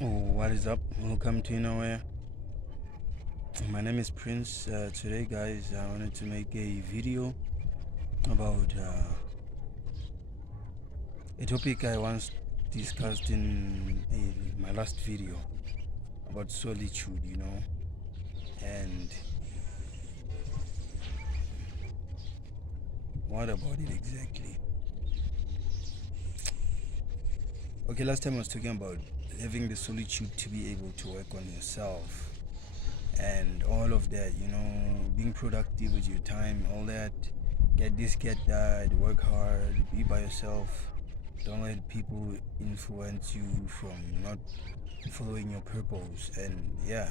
Oh, what is up? Welcome to Nowhere. My name is Prince. Today, guys, I wanted to make a video about a topic I once discussed in my last video about solitude, and what about it exactly? Okay, last time I was talking about having the solitude to be able to work on yourself and all of that, being productive with your time, all that. Get this, get that, work hard, be by yourself. Don't let people influence you from not following your purpose. And yeah,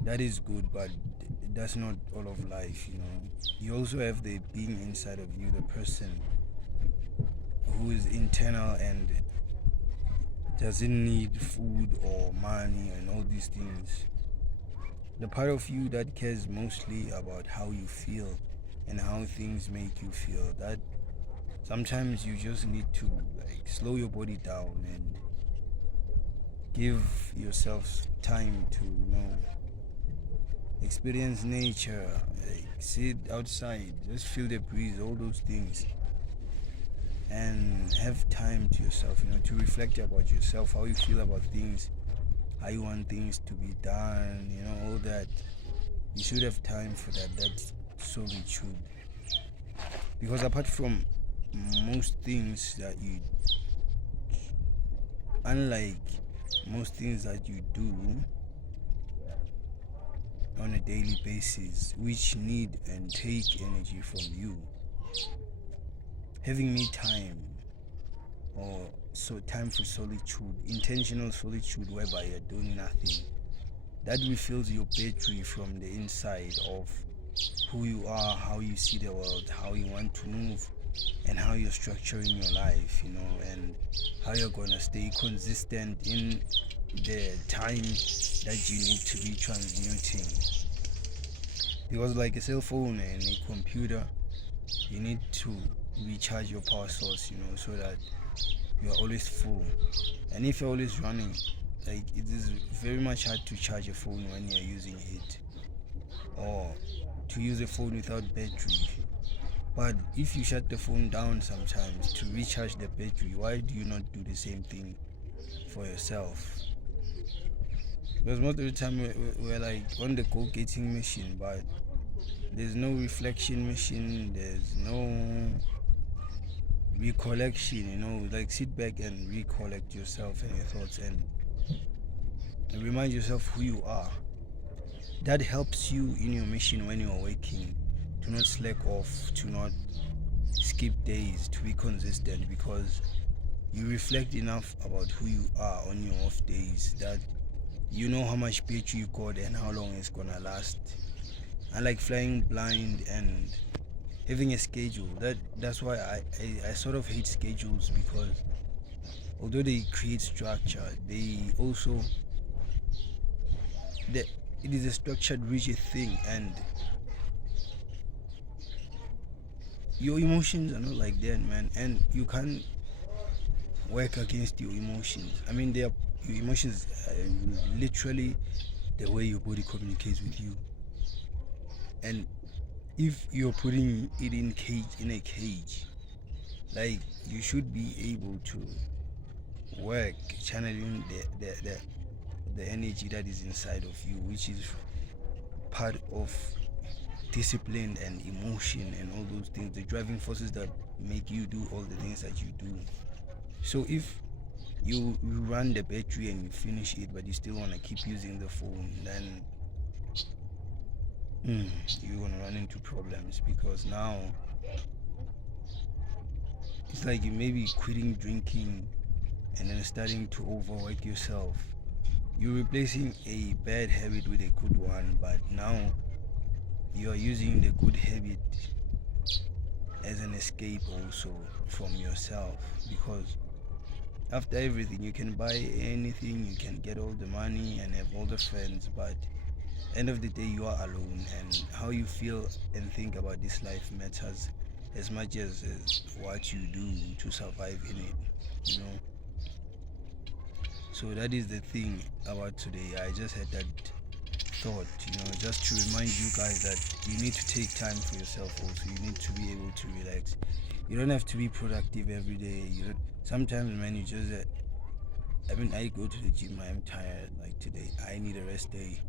that is good, but that's not all of life. You also have the being inside of you, the person who is internal and doesn't need food or money and all these things. The part of you that cares mostly about how you feel and how things make you feel. That sometimes you just need to slow your body down and give yourself time to experience nature, sit outside, just feel the breeze, all those things, and have time to yourself, to reflect about yourself, how you feel about things, how you want things to be done, all that. You should have time for that. That's solitude. Because apart from most things that you, unlike most things that you do on a daily basis, which need and take energy from you, having me time or so time for solitude, intentional solitude whereby you're doing nothing, that refills your battery from the inside of who you are, how you see the world, how you want to move, and how you're structuring your life, and how you're gonna stay consistent in the time that you need to be transmuting. Because like a cell phone and a computer, you need to recharge your power source, so that you're always full. And if you're always running, like, it is very much hard to charge a phone when you're using it, or to use a phone without battery. But if you shut the phone down sometimes to recharge the battery, why do you not do the same thing for yourself? Because most of the time we're like on the go-getting mission, but there's no reflection mission, there's no recollection, like sit back and recollect yourself and your thoughts and remind yourself who you are. That helps you in your mission when you're waking, to not slack off, to not skip days, to be consistent, because you reflect enough about who you are on your off days that you know how much battery you got and how long it's gonna last. Unlike flying blind and having a schedule, that's why I sort of hate schedules, because although they create structure, they also that it is a structured rigid thing, and your emotions are not like that, man, and you can't work against your emotions. I mean, they are your emotions are literally the way your body communicates with you. And if you're putting it in a cage, like, you should be able to work channeling the energy that is inside of you, which is part of discipline and emotion and all those things, the driving forces that make you do all the things that you do. So if you run the battery and you finish it, but you still want to keep using the phone, then you're gonna run into problems, because now it's like you may be quitting drinking and then starting to overwork yourself. You're replacing a bad habit with a good one, but now you are using the good habit as an escape also from yourself, because after everything you can buy anything, you can get all the money and have all the friends, but end of the day you are alone, and how you feel and think about this life matters as much as what you do to survive in it. So that is the thing about today. I just had that thought, just to remind you guys that you need to take time for yourself also. You need to be able to relax. You don't have to be productive every day. Sometimes, man, you just I go to the gym, I'm tired. Like today, I need a rest day.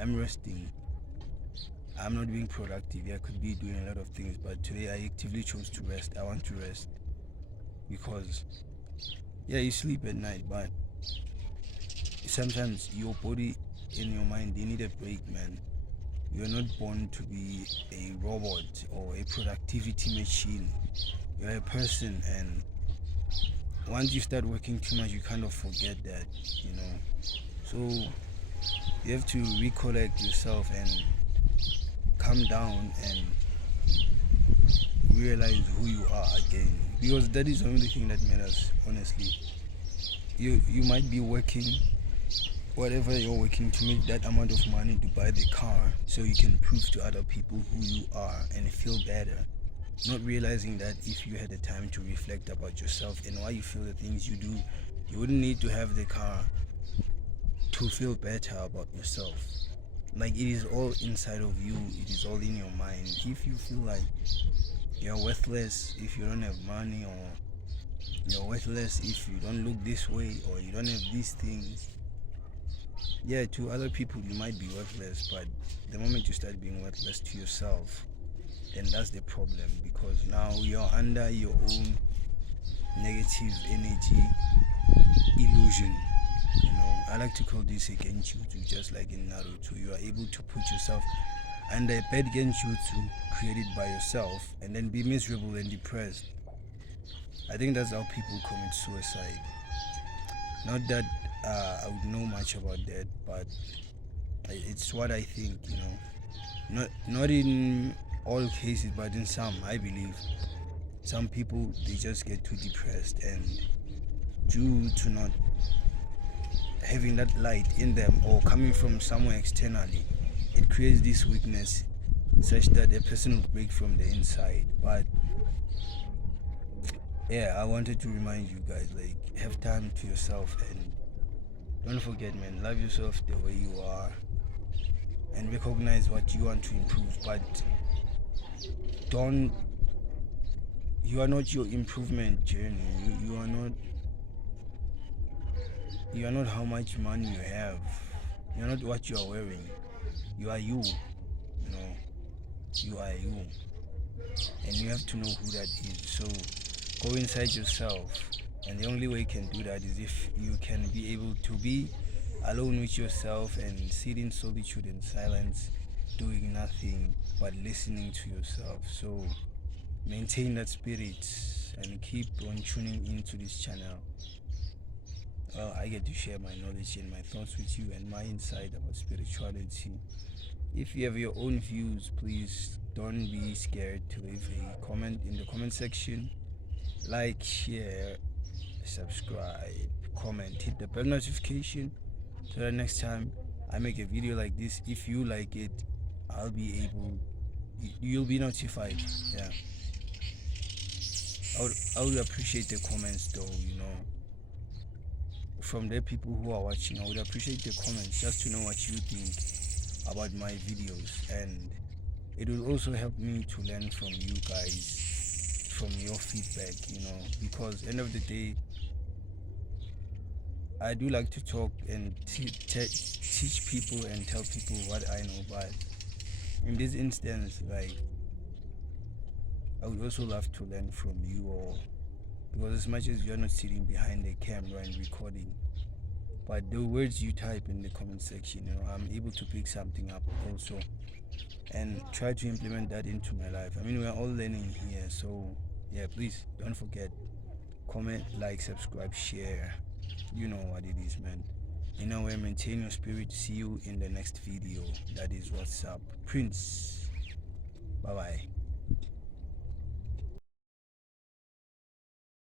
I'm resting. I'm not being productive. I could be doing a lot of things, but today I actively chose to rest. I want to rest because, you sleep at night, but sometimes your body and your mind, they need a break, man. You're not born to be a robot or a productivity machine. You're a person, and once you start working too much, you kind of forget that. So you have to recollect yourself and calm down and realize who you are again, because that is the only thing that matters, honestly. You might be working whatever you're working to make that amount of money to buy the car so you can prove to other people who you are and feel better, not realizing that if you had the time to reflect about yourself and why you feel the things you do, you wouldn't need to have the car to feel better about yourself. Like, it is all inside of you, it is all in your mind. If you feel like you're worthless if you don't have money, or you're worthless if you don't look this way, or you don't have these things, to other people you might be worthless, but the moment you start being worthless to yourself, then that's the problem, because now you're under your own negative energy illusion. I like to call this a genjutsu, just like in Naruto. You are able to put yourself under a bad genjutsu created by yourself and then be miserable and depressed. I think that's how people commit suicide. Not that I would know much about that, but it's what I think. Not in all cases, but in some, I believe. Some people, they just get too depressed, and due to not having that light in them or coming from somewhere externally, it creates this weakness such that a person will break from the inside. But I wanted to remind you guys, like, have time to yourself, and don't forget, man, love yourself the way you are and recognize what you want to improve. But you are not your improvement journey. You are not how much money you have. You're not what you are wearing. You are you. You are you. And you have to know who that is. So go inside yourself. And the only way you can do that is if you can be able to be alone with yourself and sit in solitude and silence, doing nothing but listening to yourself. So maintain that spirit and keep on tuning into this channel. I get to share my knowledge and my thoughts with you and my insight about spirituality. If you have your own views, please don't be scared to leave a comment in the comment section. Like, share, subscribe, comment, hit the bell notification so that next time I make a video like this, if you like it, you'll be notified. I would appreciate the comments though, from the people who are watching. I would appreciate the comments just to know what you think about my videos, and it will also help me to learn from you guys, from your feedback, because end of the day, I do like to talk and teach people and tell people what I know, but in this instance, like, I would also love to learn from you all, because as much as you're not sitting behind the camera and recording, but the words you type in the comment section, I'm able to pick something up also and try to implement that into my life. I mean, we're all learning here, so please don't forget, comment, like, subscribe, share. You know what it is, man. Maintain your spirit. See you in the next video. That is what's up. Prince. Bye bye.